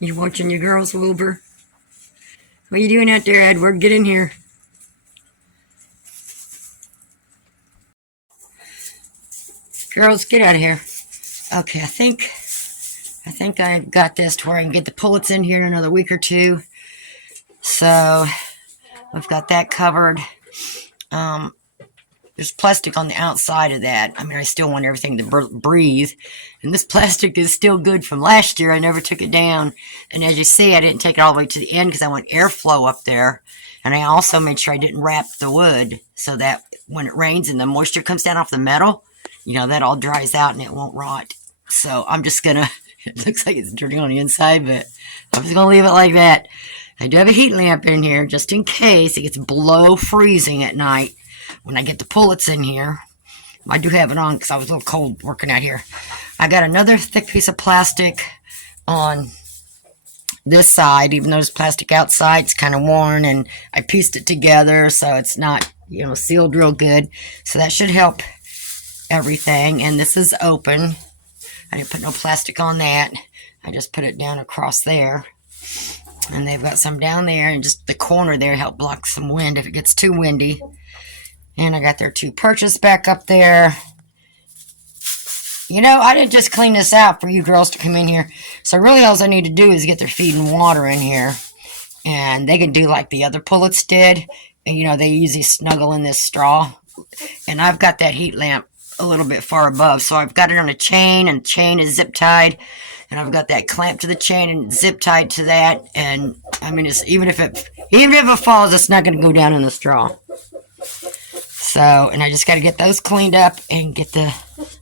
You watching your girls, Wilbur? What are you doing out there, Edward? Get in here. Girls, get out of here. Okay, I think I got this to where I can get the pullets in here in another week or two. So we've got that covered. Um, there's plastic on the outside of that. I mean, I still want everything to breathe. And this plastic is still good from last year. I never took it down. And as you see, I didn't take it all the way to the end because I want airflow up there. And I also made sure I didn't wrap the wood so that when it rains and the moisture comes down off the metal, that all dries out and it won't rot. So I'm just going to, it looks like it's dirty on the inside, but I'm just going to leave it like that. I do have a heat lamp in here just in case it gets below freezing at night when I get the pullets in here. I do have it on because I was a little cold working out here. I got another thick piece of plastic on this side, even though there's plastic outside. It's kind of worn, and I pieced it together so it's not, sealed real good. So that should help everything. And this is open. I didn't put no plastic on that. I just put it down across there. And they've got some down there, and just the corner there help block some wind if it gets too windy. And I got their 2 perches back up there. I didn't just clean this out for you girls to come in here. So really all I need to do is get their feed and water in here. And they can do like the other pullets did. And, they usually snuggle in this straw. And I've got that heat lamp a little bit far above. So I've got it on a chain, and the chain is zip tied. And I've got that clamp to the chain and zip tied to that. And, I mean, even if it falls, it's not going to go down in the straw. So, and I just got to get those cleaned up and get the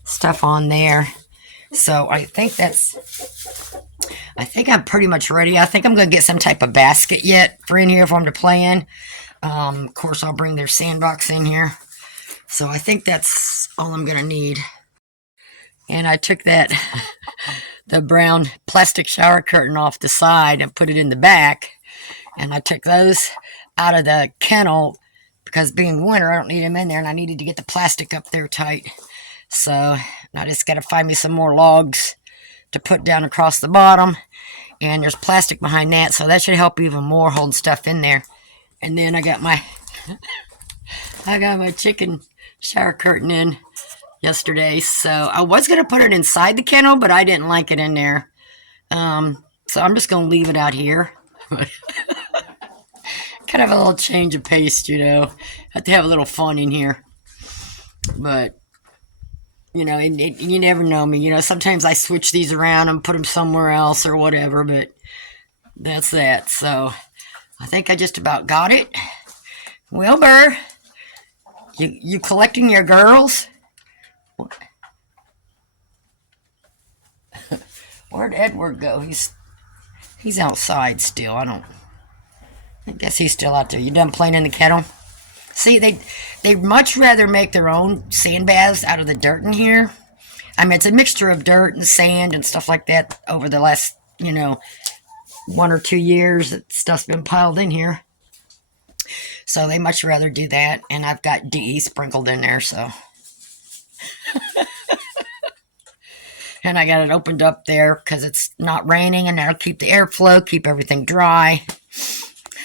stuff on there. So I think I'm pretty much ready. I think I'm going to get some type of basket yet for in here for them to play in. Of course, I'll bring their sandbox in here. So I think that's all I'm going to need. And I took the brown plastic shower curtain off the side and put it in the back. And I took those out of the kennel because being winter, I don't need them in there, and I needed to get the plastic up there tight. So I just got to find me some more logs to put down across the bottom. And there's plastic behind that, so that should help even more holding stuff in there. And then I got my chicken shower curtain in yesterday. So I was going to put it inside the kennel, but I didn't like it in there. So I'm just going to leave it out here. Kind of a little change of pace, Have to have a little fun in here. But, and you never know me. Sometimes I switch these around and put them somewhere else or whatever, but that's that. So I think I just about got it. Wilbur, you collecting your girls? Where'd Edward go? He's outside still. I guess he's still out there. You done playing in the kettle? See, they'd much rather make their own sand baths out of the dirt in here. I mean, it's a mixture of dirt and sand and stuff like that over the last, 1 or 2 years that stuff's been piled in here. So they much rather do that. And I've got DE sprinkled in there, so. And I got it opened up there because it's not raining, and that'll keep the airflow, keep everything dry.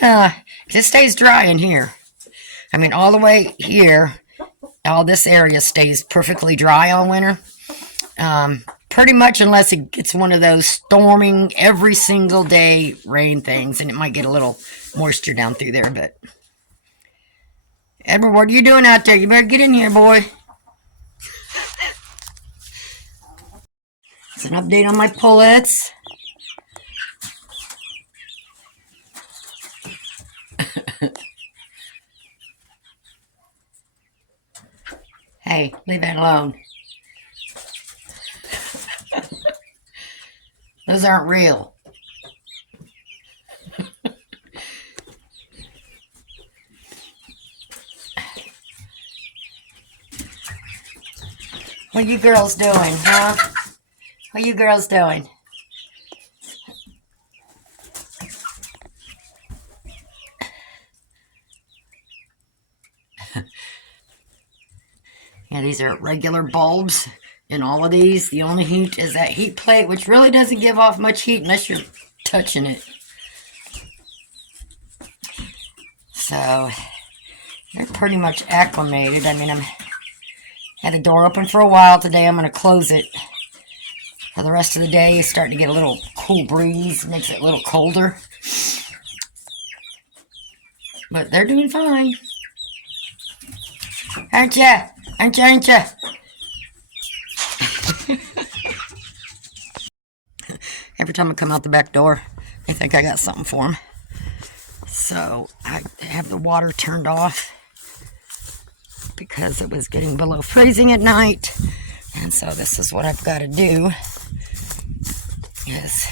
It stays dry in here. I mean, all the way here, all this area stays perfectly dry all winter. Pretty much unless it gets one of those storming every single day rain things, and it might get a little moisture down through there. But Edward, what are you doing out there? You better get in here, boy. It's an update on my pullets. Hey, leave that alone. Those aren't real. What you girls doing, huh? What you girls doing? Yeah, these are regular bulbs in all of these. The only heat is that heat plate, which really doesn't give off much heat unless you're touching it. So they're pretty much acclimated. I mean, I'm had the door open for a while today. I'm going to close it for the rest of the day. It's starting to get a little cool breeze. Makes it a little colder. But they're doing fine. Aren't ya? Aren't ya? Aren't ya? Every time I come out the back door, I think I got something for them. So I have the water turned off because it was getting below freezing at night. And so this is what I've got to do is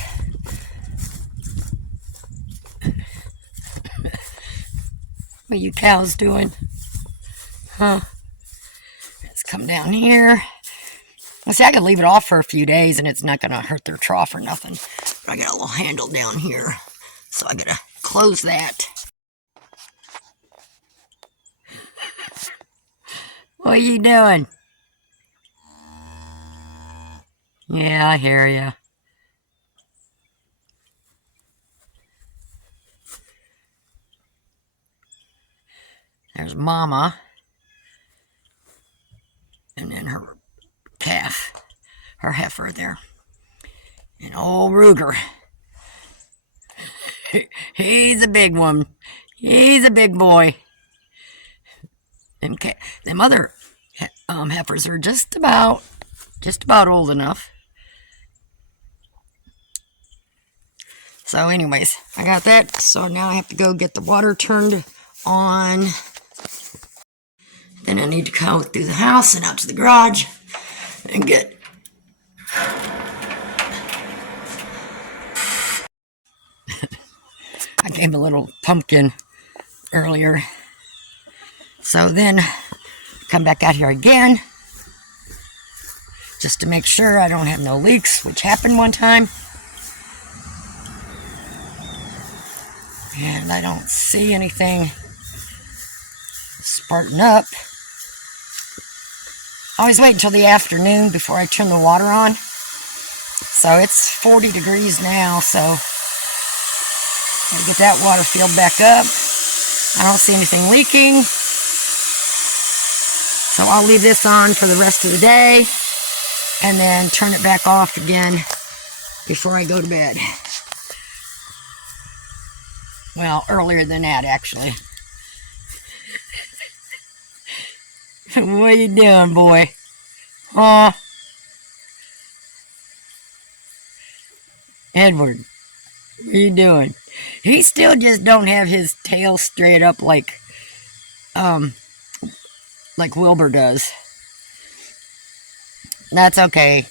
what are you cows doing? Huh? Let's come down here. Well, see, I could leave it off for a few days and it's not going to hurt their trough or nothing. But I got a little handle down here, so I got to close that. What are you doing? Yeah, I hear you. There's Mama. And then her calf, her heifer there. And old Ruger. He's a big one. He's a big boy. Them other heifers are just about old enough. So anyways, I got that. So now I have to go get the water turned on. Then I need to go through the house and out to the garage and get I gave a little pumpkin earlier. So then come back out here again just to make sure I don't have no leaks, which happened one time. And I don't see anything sparking up. I always wait until the afternoon before I turn the water on. So it's 40 degrees now, so gotta get that water filled back up. I don't see anything leaking. So I'll leave this on for the rest of the day and then turn it back off again before I go to bed. Well, earlier than that, actually. What are you doing, boy? Aw. Edward, what are you doing? He still just don't have his tail straight up like Wilbur does. That's okay.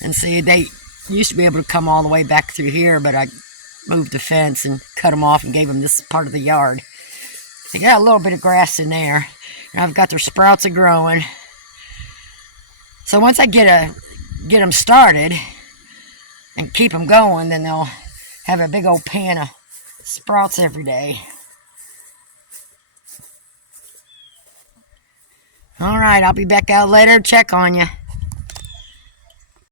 And see, they used to be able to come all the way back through here, but I moved the fence and cut them off and gave them this part of the yard. They got a little bit of grass in there, and I've got their sprouts growing. So once I get them started and keep them going, then they'll have a big old pan of sprouts every day. All right, I'll be back out later to check on you.